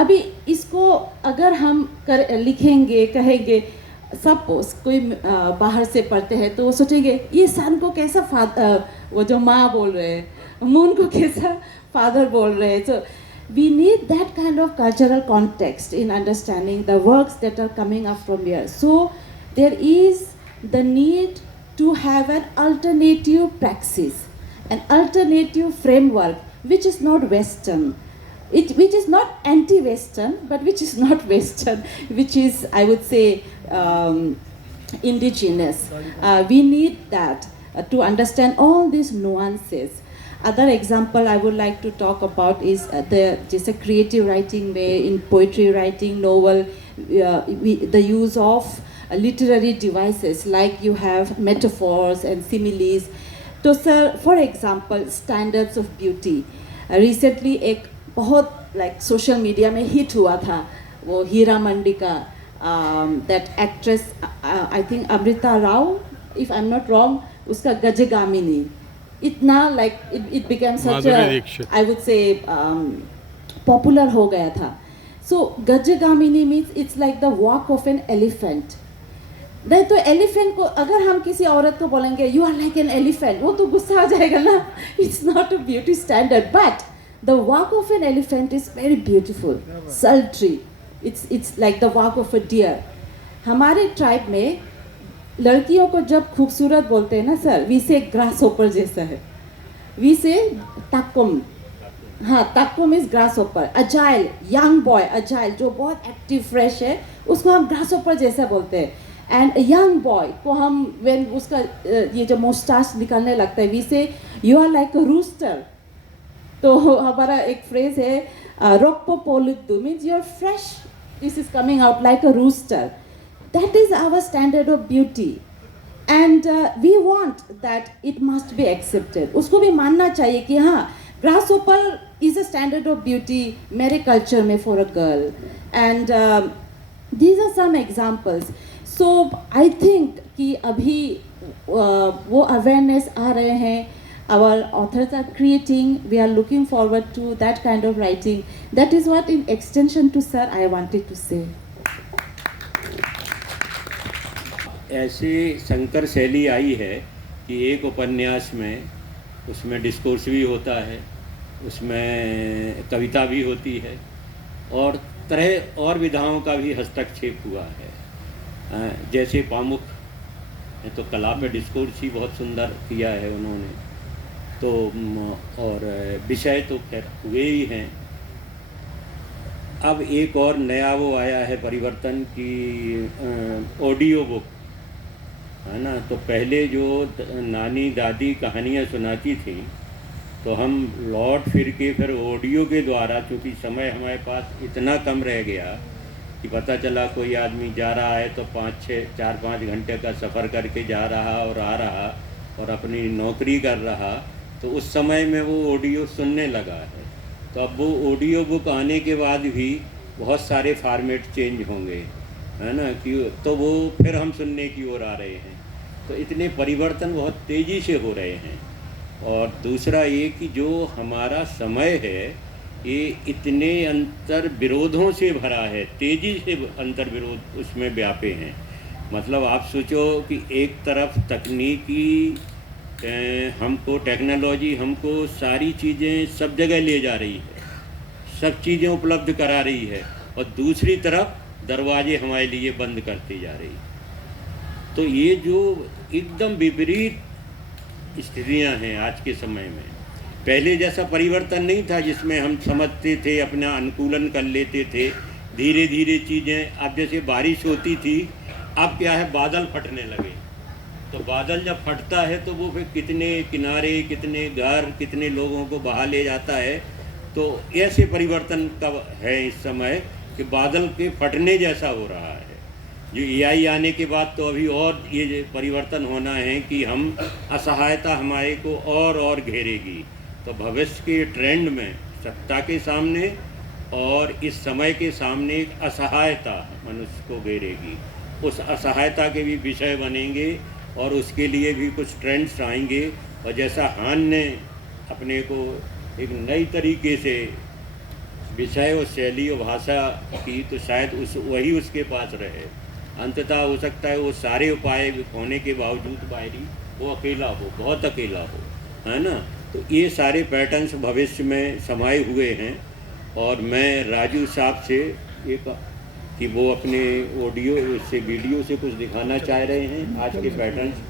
अभी इसको अगर हम लिखेंगे कहेंगे, सपोज कोई बाहर से पढ़ते हैं तो वो सोचेंगे ये सन को कैसा वो जो माँ बोल रहे हैं, मून को कैसा फादर बोल रहे हैं. So we need that kind of cultural context in understanding the works that are coming up from here. So there is the need to have an alternative praxis, an alternative framework which is not Western. Which is not anti-Western, but which is not Western, which is, I would say, indigenous. We need that to understand all these nuances. Other example I would like to talk about is just a creative writing way in poetry writing, novel, the use of literary devices like you have metaphors and similes. So, sir, for example, standards of beauty. Recently, एक बहुत like social media में hit हुआ था वो हीरा मंडी का that actress I think Amrita Rao, if I'm not wrong, उसका गजगामिनी इतना like it became such a I would say popular हो गया था. So Gajgamini means it's like the walk of an elephant. नहीं तो एलिफेंट को अगर हम किसी औरत को बोलेंगे you are like an elephant, वो तो गुस्सा आ जाएगा ना. It's not a beauty standard, but the walk of an elephant is very beautiful, sultry. It's like the walk of a deer. हमारे ट्राइब में लड़कियों को जब खूबसूरत बोलते हैं ना sir, we say grasshopper जैसा है, वी से ताकुम. हाँ, ताकुम is grasshopper. Agile, young boy agile जो बहुत एक्टिव फ्रेश है, उसको हम ग्रास होपर जैसा बोलते हैं. एंड यंग बॉय को हम व्हेन उसका ये जो मोस्टाच निकलने लगता है, we say you are like a rooster. तो हमारा एक फ्रेज है रोक्पो पोलुद्दू means you are fresh, this is coming out like a rooster. That is our standard of beauty and we want that it must be accepted. उसको भी मानना चाहिए कि हाँ, grasshopper is a standard of beauty मेरे culture में for a girl. And these are some examples. So I think कि अभी वो अवेयरनेस आ रहे हैं. Our authors are creating, we are looking forward to that kind of writing. That is what in extension to sir I wanted to say. ऐसी संकर शैली आई है कि एक उपन्यास में उसमें डिस्कोर्स भी होता है, उसमें कविता भी होती है और तरह और विधाओं का भी हस्तक्षेप हुआ है. जैसे पामुख तो कला पे डिस्कोर्स ही बहुत सुंदर किया है उन्होंने, तो और विषय तो खैर हुए ही हैं. अब एक और नया वो आया है परिवर्तन की ऑडियो बुक, है ना. तो पहले जो नानी दादी कहानियाँ सुनाती थी तो हम लौट फिर के फिर ऑडियो के द्वारा, चूँकि समय हमारे पास इतना कम रह गया कि पता चला कोई आदमी जा रहा है तो 4-5 घंटे का सफ़र करके जा रहा और आ रहा और अपनी नौकरी कर रहा, तो उस समय में वो ऑडियो सुनने लगा है. तो अब वो ऑडियो बुक आने के बाद भी बहुत सारे फॉर्मेट चेंज होंगे, है ना, कि तो वो फिर हम सुनने की ओर आ रहे हैं. तो इतने परिवर्तन बहुत तेज़ी से हो रहे हैं. और दूसरा ये कि जो हमारा समय है ये इतने अंतर विरोधों से भरा है, तेज़ी से अंतर विरोध उसमें व्यापे हैं. मतलब आप सोचो कि एक तरफ तकनीकी हमको टेक्नोलॉजी हमको सारी चीज़ें सब जगह ले जा रही है, सब चीज़ें उपलब्ध करा रही है, और दूसरी तरफ दरवाजे हमारे लिए बंद करती जा रही. तो ये जो एकदम विपरीत स्थितियां हैं आज के समय में. पहले जैसा परिवर्तन नहीं था जिसमें हम समझते थे, अपना अनुकूलन कर लेते थे, धीरे धीरे चीज़ें. अब जैसे बारिश होती थी, अब क्या है, बादल फटने लगे. तो बादल जब फटता है तो वो फिर कितने किनारे, कितने घर, कितने लोगों को बहा ले जाता है. तो ऐसे परिवर्तन का है इस समय कि बादल के फटने जैसा हो रहा है. जो एआई आने के बाद तो अभी और ये परिवर्तन होना है कि हम असहायता हमारे को और घेरेगी. तो भविष्य के ट्रेंड में सत्ता के सामने और इस समय के सामने एक असहायता मनुष्य को घेरेगी. उस असहायता के भी विषय बनेंगे और उसके लिए भी कुछ ट्रेंड्स आएंगे. और जैसा हान ने अपने को एक नई तरीके से विषय और शैली और भाषा की, तो शायद वही उसके पास रहे। अंततः हो सकता है वो सारे उपाय होने के बावजूद बाहरी वो अकेला हो, बहुत अकेला हो, है ना। तो ये सारे पैटर्न्स भविष्य में समाये हुए हैं। और मैं राजू साहब से एक कि वो अपने ऑडियो से वीडियो से कुछ दिखाना चाह रहे हैं आज के पैटर्न्स।